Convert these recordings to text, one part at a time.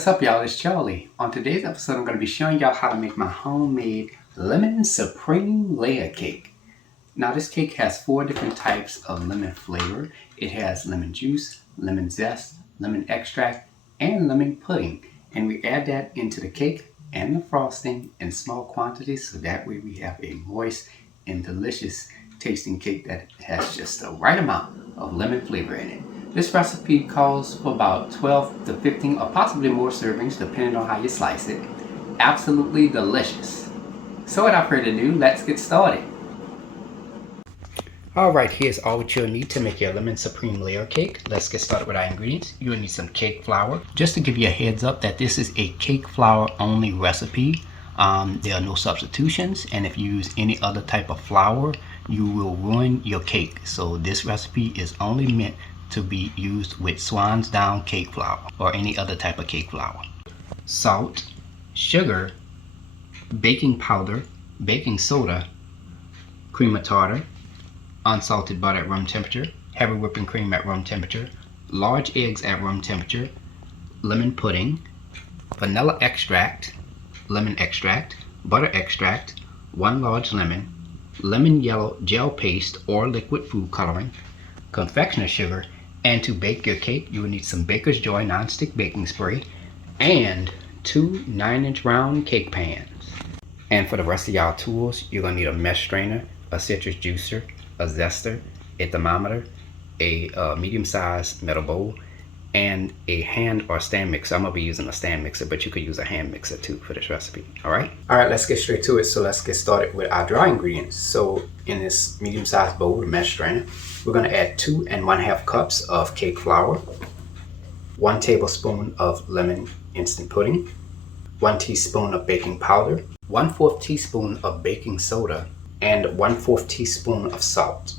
what's up y'all, it's Charlie. On today's episode I'm going to be showing y'all how to make my homemade lemon supreme layer cake. Now this cake has 4 different types of lemon flavor. It has lemon juice, lemon zest, lemon extract, and lemon pudding. And we add that into the cake and the frosting in small quantities so that way we have a moist and delicious tasting cake that has just the right amount of lemon flavor in it. This recipe calls for about 12 to 15 or possibly more servings depending on how you slice it. Absolutely delicious. So without further ado, let's get started. Alright, here's all what you'll need to make your lemon supreme layer cake. Let's get started with our ingredients. You'll need some cake flour. Just to give you a heads up that this is a cake flour only recipe. There are no substitutions, and if you use any other type of flour, you will ruin your cake. So this recipe is only meant to be used with swan's down cake flour or any other type of cake flour. Salt, sugar, baking powder, baking soda, cream of tartar, unsalted butter at room temperature, heavy whipping cream at room temperature, large eggs at room temperature, lemon pudding, vanilla extract, lemon extract, butter extract, 1 large lemon, lemon yellow gel paste or liquid food coloring, confectioner's sugar, and to bake your cake you will need some Baker's Joy non-stick baking spray and 2 9-inch round cake pans. And for the rest of y'all tools, you're gonna need a mesh strainer, a citrus juicer, a zester, a thermometer, a medium-sized metal bowl, and a hand or stand mixer. I'm gonna be using a stand mixer, but you could use a hand mixer too for this recipe. All right, let's get straight to it. So let's get started with our dry ingredients. So in this medium-sized bowl, the mesh strainer, we're gonna add 2 1/2 cups of cake flour, 1 tablespoon of lemon instant pudding, 1 teaspoon of baking powder, 1/4 teaspoon of baking soda, and 1/4 teaspoon of salt.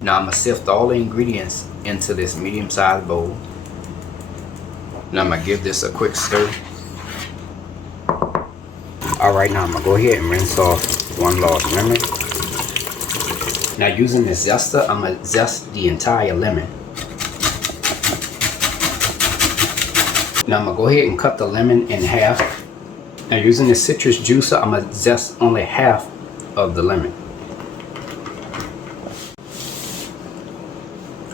Now I'm gonna sift all the ingredients into this medium-sized bowl. Now I'm gonna give this a quick stir. All right, now I'm gonna go ahead and rinse off 1 large lemon. Now using this zester, I'm gonna zest the entire lemon. Now I'm gonna go ahead and cut the lemon in half. Now using this citrus juicer, I'm gonna zest only half of the lemon.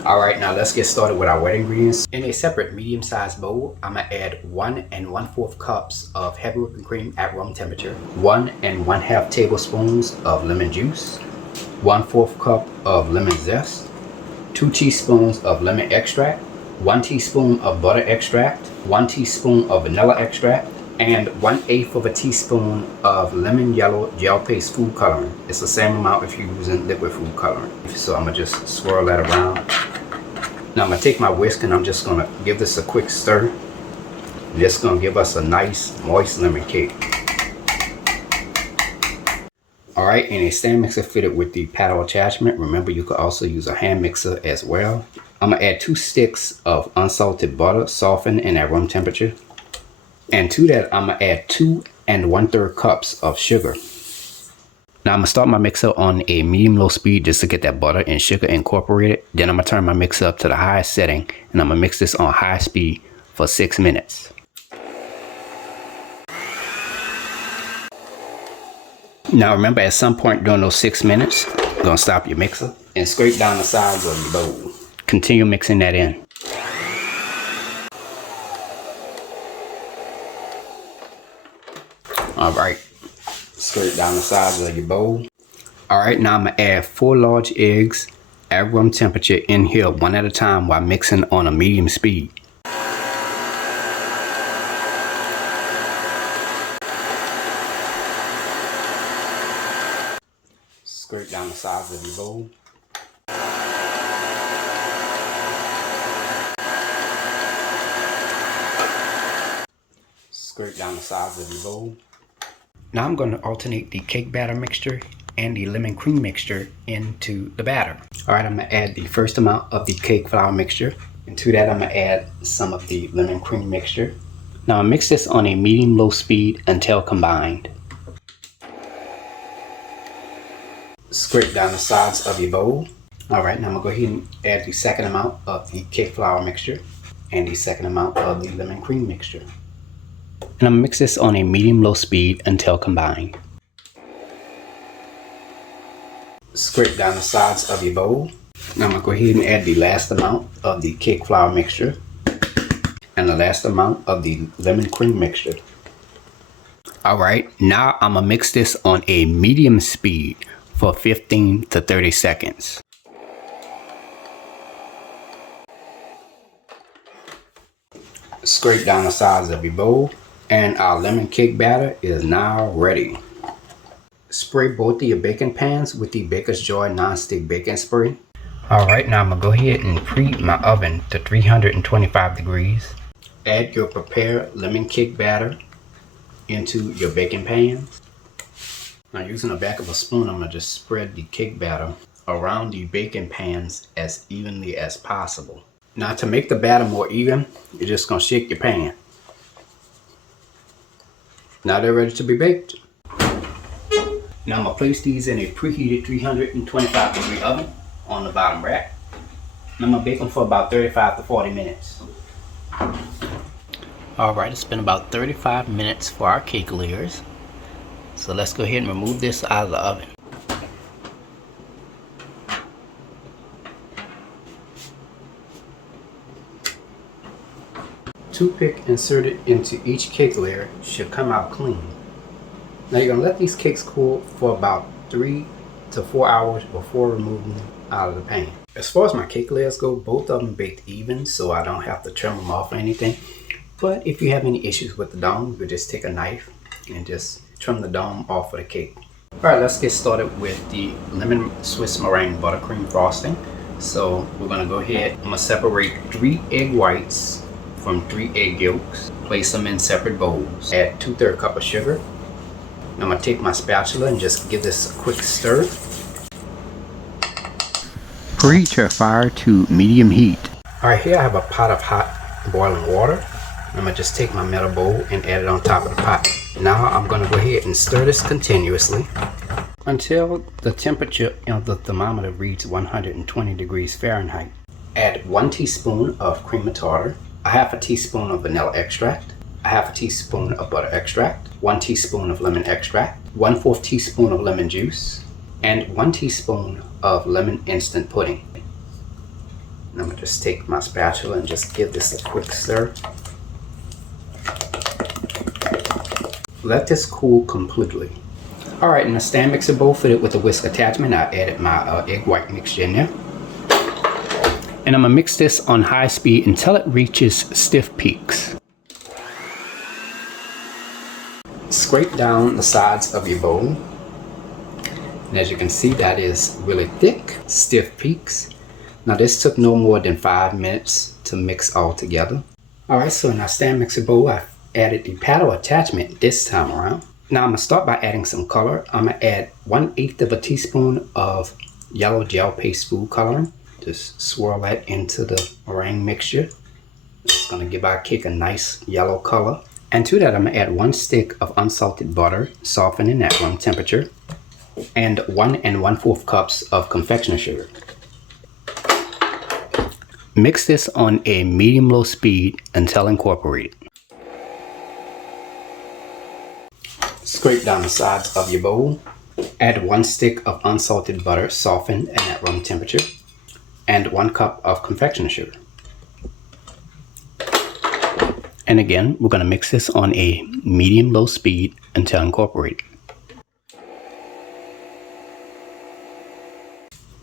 Alright, now let's get started with our wet ingredients. In a separate medium-sized bowl, I'm gonna add 1 1/4 cups of heavy whipping cream at room temperature, 1 1/2 tablespoons of lemon juice, 1/4 cup of lemon zest, 2 teaspoons of lemon extract, 1 teaspoon of butter extract, 1 teaspoon of vanilla extract, and 1/8 of a teaspoon of lemon yellow gel paste food coloring. It's the same amount if you're using liquid food coloring. So I'm gonna just swirl that around. Now I'm gonna take my whisk and I'm just gonna give this a quick stir. This is gonna give us a nice moist lemon cake. Alright, and a stand mixer fitted with the paddle attachment. Remember, you could also use a hand mixer as well. I'm gonna add 2 sticks of unsalted butter, softened and at room temperature. And to that, I'm gonna add 2 1/3 cups of sugar. Now I'm gonna start my mixer on a medium-low speed just to get that butter and sugar incorporated. Then I'm gonna turn my mixer up to the highest setting and I'm gonna mix this on high speed for 6 minutes. Now remember, at some point during those 6 minutes, you're gonna stop your mixer and scrape down the sides of your bowl. Continue mixing that in. All right, scrape down the sides of your bowl. All right, now I'm gonna add 4 large eggs at room temperature in here, 1 at a time, while mixing on a medium speed. Scrape down the sides of your bowl. Scrape down the sides of your bowl. Now I'm going to alternate the cake batter mixture and the lemon cream mixture into the batter. Alright, I'm going to add the first amount of the cake flour mixture. And to that, I'm going to add some of the lemon cream mixture. Now mix this on a medium-low speed until combined. Scrape down the sides of your bowl. Alright, now I'm going to go ahead and add the second amount of the cake flour mixture and the second amount of the lemon cream mixture. And I'm gonna mix this on a medium-low speed until combined. Scrape down the sides of your bowl. Now I'm gonna go ahead and add the last amount of the cake flour mixture and the last amount of the lemon cream mixture. Alright, now I'm gonna mix this on a medium speed for 15 to 30 seconds. Scrape down the sides of your bowl, and our lemon cake batter is now ready. Spray both of your baking pans with the Baker's Joy non-stick baking spray. Alright, now I'm gonna go ahead and preheat my oven to 325 degrees. Add your prepared lemon cake batter into your baking pans. Now using the back of a spoon, I'm gonna just spread the cake batter around the baking pans as evenly as possible. Now to make the batter more even, you're just gonna shake your pan. Now they're ready to be baked. Now I'm gonna place these in a preheated 325 degree oven on the bottom rack. And I'm gonna bake them for about 35 to 40 minutes. Alright, it's been about 35 minutes for our cake layers. So let's go ahead and remove this out of the oven. Toothpick inserted into each cake layer should come out clean. Now you're going to let these cakes cool for about 3 to 4 hours before removing them out of the pan. As far as my cake layers go, both of them baked even, so I don't have to trim them off or anything. But if you have any issues with the dome, you could just take a knife and just trim the dome off of the cake. Alright, let's get started with the lemon Swiss meringue buttercream frosting. So we're going to go ahead, I'm going to separate 3 egg whites from 3 egg yolks. Place them in separate bowls. Add 2/3 cup of sugar. Now I'm going to take my spatula and just give this a quick stir. Preheat your fire to medium heat. Alright, here I have a pot of hot boiling water. I'm going to just take my metal bowl and add it on top of the pot. Now I'm going to go ahead and stir this continuously until the temperature of the thermometer reads 120 degrees Fahrenheit. Add 1 teaspoon of cream of tartar, a half a teaspoon of vanilla extract, a half a teaspoon of butter extract, 1 teaspoon of lemon extract, 1/4 teaspoon of lemon juice, and 1 teaspoon of lemon instant pudding. And I'm going to just take my spatula and just give this a quick stir. Let this cool completely. Alright, in a stand mixer bowl fitted with a whisk attachment, I added my egg white mixture in there. And I'm going to mix this on high speed until it reaches stiff peaks. Scrape down the sides of your bowl. And as you can see, that is really thick, stiff peaks. Now this took no more than 5 minutes to mix all together. Alright, so in our stand mixer bowl, I added the paddle attachment this time around. Now I'm going to start by adding some color. I'm going to add 1/8 of a teaspoon of yellow gel paste food coloring. Just swirl that into the meringue mixture. It's going to give our cake a nice yellow color. And to that I'm going to add 1 stick of unsalted butter, softening at room temperature, and 1 1/4 cups of confectioner sugar. Mix this on a medium-low speed until incorporated. Scrape down the sides of your bowl. Add 1 stick of unsalted butter, softened and at room temperature, and 1 cup of confectioner sugar. And again, we're going to mix this on a medium-low speed until incorporated.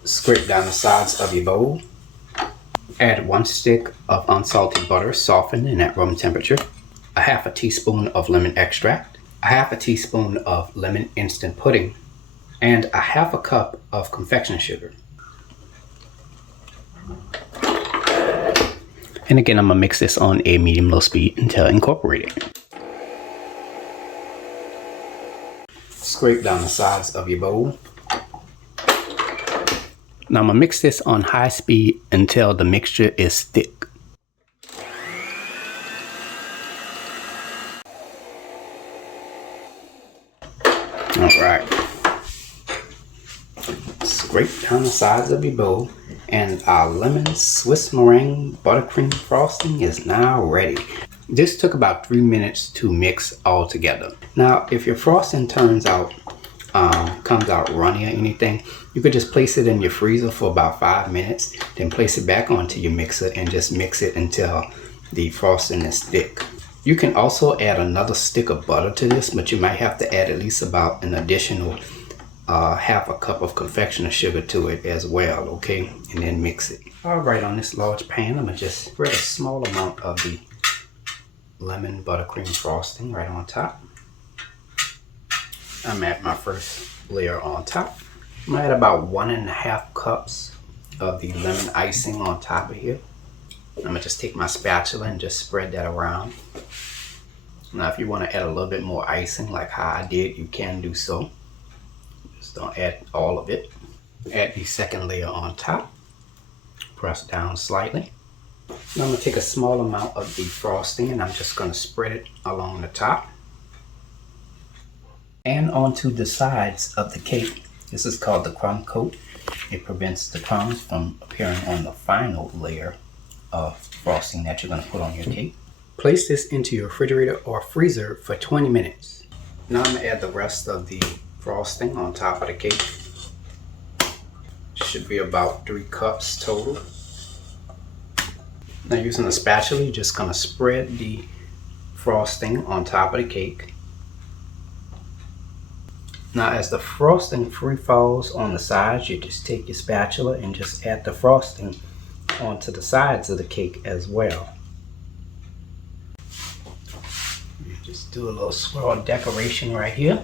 Scrape down the sides of your bowl. Add 1 stick of unsalted butter, softened and at room temperature, a half a teaspoon of lemon extract, a half a teaspoon of lemon instant pudding, and a half a cup of confectioner sugar. And again, I'm going to mix this on a medium-low speed until incorporated. Scrape down the sides of your bowl. Now I'm going to mix this on high speed until the mixture is thick. Alright. Scrape down the sides of your bowl, and our lemon Swiss meringue buttercream frosting is now ready. This took about 3 minutes to mix all together. Now, if your frosting comes out runny or anything, you could just place it in your freezer for about 5 minutes, then place it back onto your mixer and just mix it until the frosting is thick. You can also add another stick of butter to this, but you might have to add at least about an additional half a cup of confectioner sugar to it as well, okay? And then mix it. All right, on this large pan, I'm gonna just spread a small amount of the lemon buttercream frosting right on top. I'm at my first layer on top. I'm gonna add about 1.5 cups of the lemon icing on top of here. I'm gonna just take my spatula and just spread that around. Now, if you want to add a little bit more icing like how I did, you can do so. Just don't add all of it. Add the second layer on top. Press down slightly. Now I'm going to take a small amount of the frosting and I'm just going to spread it along the top and onto the sides of the cake. This is called the crumb coat. It prevents the crumbs from appearing on the final layer of frosting that you're going to put on your cake. Place this into your refrigerator or freezer for 20 minutes. Now I'm going to add the rest of the frosting on top of the cake. Should be about 3 cups total. Now, using a spatula, you're just going to spread the frosting on top of the cake. Now, as the frosting free falls on the sides, you just take your spatula and just add the frosting onto the sides of the cake as well. You just do a little swirl decoration right here.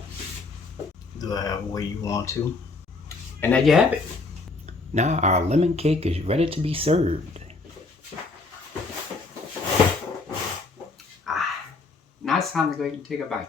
Do it however way you want to. And there you have it. Now our lemon cake is ready to be served. Now it's time to go ahead and take a bite.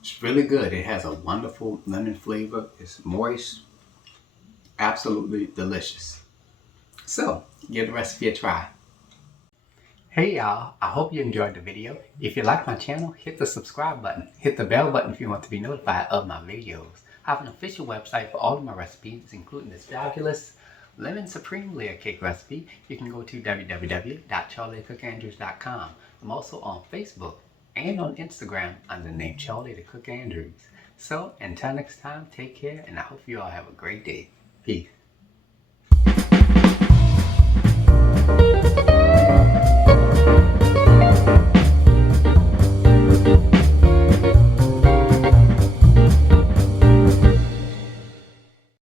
It's really good. It has a wonderful lemon flavor. It's moist. Absolutely delicious. So, give the recipe a try. Hey y'all, I hope you enjoyed the video. If you like my channel, hit the subscribe button. Hit the bell button if you want to be notified of my videos. I have an official website for all of my recipes, including this fabulous lemon supreme layer cake recipe. You can go to www.charliethecookandrews.com. I'm also on Facebook and on Instagram under the name Charlie the Cook Andrews. So until next time, take care and I hope you all have a great day. Peace.